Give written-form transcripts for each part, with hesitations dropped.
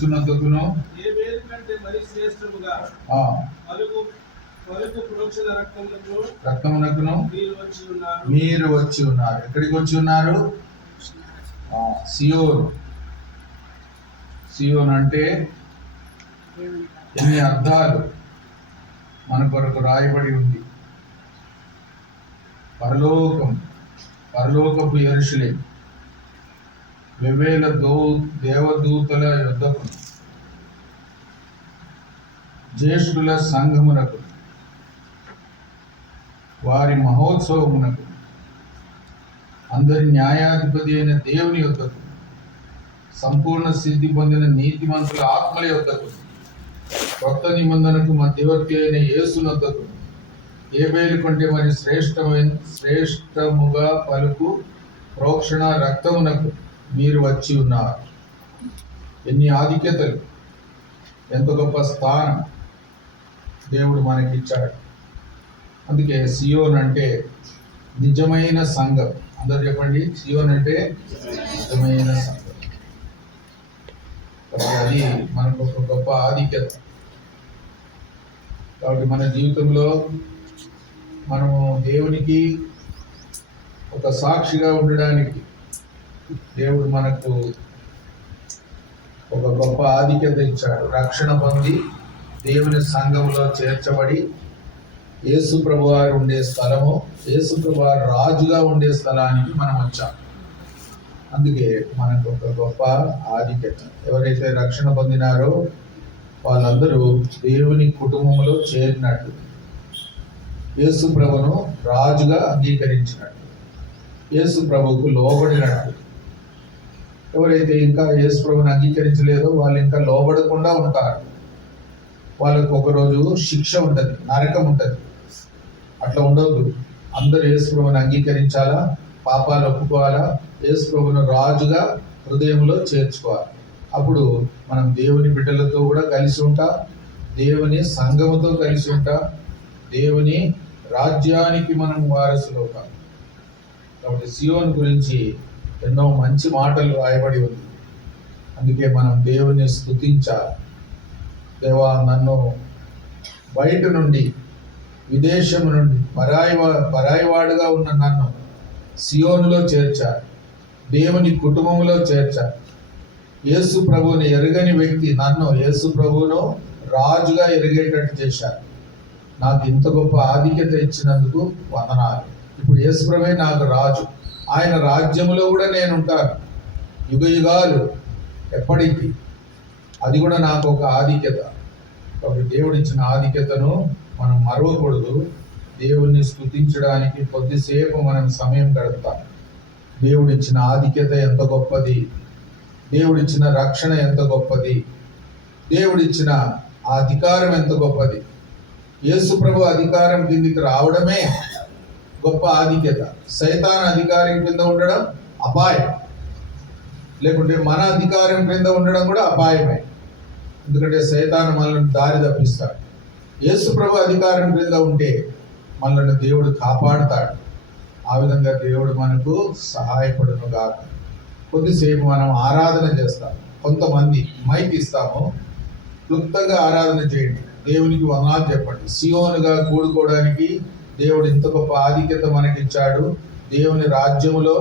యేసునందుకును రక్తమునకును మీరు వచ్చి ఉన్నారు. ఎక్కడికి వచ్చి ఉన్నారు? సియోను. సియోన్ అంటే ఎన్ని అర్థాలు మన కొరకు రాయబడి ఉంది. పరలోకపు యెరూషలేము, వెవ్వేల దేవదూతల యొద్దకు, జ్యేష్ఠుల సంఘమునకు, వారి మహోత్సవమునకు, అందరి న్యాయాధిపతి అయిన దేవుని యొద్దకు, సంపూర్ణ సిద్ధి పొందిన నీతిమంతుల ఆత్మల యొద్దకు, కొత్త నిబంధనకు మధ్యవర్తి అయిన యేసునొద్దకు, ఏబేలు కంటే మరి శ్రేష్టముగా పలుకు ప్రోక్షణ రక్తమునకు మీరు వచ్చి ఉన్నారు. ఎన్ని ఆధిక్యతలు, ఎంత గొప్ప స్థానం దేవుడు మనకిచ్చాడు. అందుకే సియోన్ అంటే నిజమైన సంఘం. అందరూ చెప్పండి, సియోన్ అంటే నిజమైన సంఘం. అది మనకు ఒక గొప్ప ఆధిక్యత. కాబట్టి మన జీవితంలో మనము దేవునికి ఒక సాక్షిగా ఉండడానికి దేవుడు మనకు ఒక గొప్ప ఆధిక్యత ఇచ్చాడు. రక్షణ పొంది దేవుని సంఘంలో చేర్చబడి యేసు ప్రభువారు ఉండే స్థలము, యేసు ప్రభువారు రాజుగా ఉండే స్థలానికి మనం వచ్చాం. అందుకే మనకు ఒక గొప్ప ఆధిక్యత. ఎవరైతే రక్షణ పొందినారో వాళ్ళందరూ దేవుని కుటుంబంలో చేరినట్టు, యేసు ప్రభును రాజుగా అంగీకరించినట్టు, యేసు ప్రభువుకు లోబడినట్టు. ఎవరైతే ఇంకా యేసు ప్రభుని అంగీకరించలేదో వాళ్ళు ఇంకా లోబడకుండా ఉంటారు. వాళ్ళకు ఒకరోజు శిక్ష ఉంటుంది, నరకం ఉంటుంది. అట్లా ఉండవద్దు. అందరూ యేసు ప్రభుని అంగీకరించాలా, పాపాలు ఒప్పుకోవాలా, యేసు ప్రభును రాజుగా హృదయంలో చేర్చుకోవాలి. అప్పుడు మనం దేవుని బిడ్డలతో కూడా కలిసి ఉంటాం, దేవుని సంఘముతో కలిసి ఉంటాం, దేవుని రాజ్యానికి మనం వారసులు అవుతాం. కాబట్టి సియోన్ గురించి ఎన్నో మంచి మాటలు రాయబడి ఉంది. అందుకే మనం దేవుని స్తుతించాలి. దేవా, నన్ను బయట నుండి, విదేశం నుండి పరాయివాడుగా ఉన్న నన్ను సియోనులో చేర్చారు, దేవుని కుటుంబంలో చేర్చారు. యేసు ప్రభువుని ఎరగని వ్యక్తి నన్ను యేసు ప్రభువును రాజుగా ఎరిగేటట్టు చేశారు. నాకు ఇంత గొప్ప ఆధిక్యత ఇచ్చినందుకు వందనాలు. ఇప్పుడు యేసు ప్రభువే నాకు రాజు. ఆయన రాజ్యములో కూడా నేను ఉంటాను యుగ యుగాలు, ఎప్పటికీ. అది కూడా నాకు ఒక ఆధిక్యత. కాబట్టి దేవుడిచ్చిన ఆధిక్యతను మనం మరవకూడదు. దేవుణ్ణి స్తుతించడానికి కొద్దిసేపు మనం సమయం గడుపుతాం. దేవుడిచ్చిన ఆధిక్యత ఎంత గొప్పది, దేవుడిచ్చిన రక్షణ ఎంత గొప్పది, దేవుడిచ్చిన ఆ అధికారం ఎంత గొప్పది. యేసు ప్రభు అధికారం కిందికి రావడమే గొప్ప ఆధిక్యత. సైతాన్ అధికారం కింద ఉండడం అపాయం, లేకుంటే మన అధికారం క్రింద ఉండడం కూడా అపాయమే. ఎందుకంటే సైతాన్ మనల్ని దారి తప్పిస్తాడు. యేసు ప్రభు అధికారం క్రింద ఉంటే మనల్ని దేవుడు కాపాడుతాడు. ఆ విధంగా దేవుడు మనకు సహాయపడును గాక. కొద్దిసేపు మనం ఆరాధన చేస్తాం. కొంతమంది మైక్ ఇస్తాము, క్లుప్తంగా ఆరాధన చేయండి, దేవునికి వందనాలు చెప్పండి. సియోనుగా కూడుకోవడానికి దేవుడు ఇంత గొప్ప ఆధిక్యత మనకిచ్చాడు. దేవుని రాజ్యములో,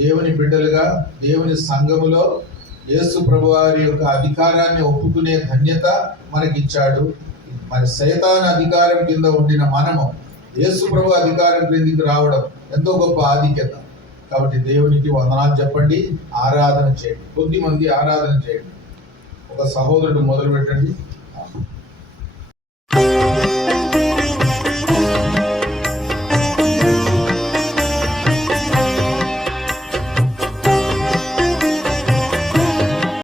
దేవుని బిడ్డలుగా, దేవుని సంఘములో యేసు ప్రభువారి యొక్క అధికారాన్ని ఒప్పుకునే ధన్యత మనకిచ్చాడు. మరి సైతాన్ అధికారం కింద ఉండిన మనము యేసు ప్రభు అధికారం క్రిందికి రావడం ఎంతో గొప్ప ఆధిక్యత. కాబట్టి దేవునికి వందనాలు చెప్పండి, ఆరాధన చేయండి. కొద్దిమంది ఆరాధన చేయండి. ఒక సహోదరుడు మొదలు పెట్టండి.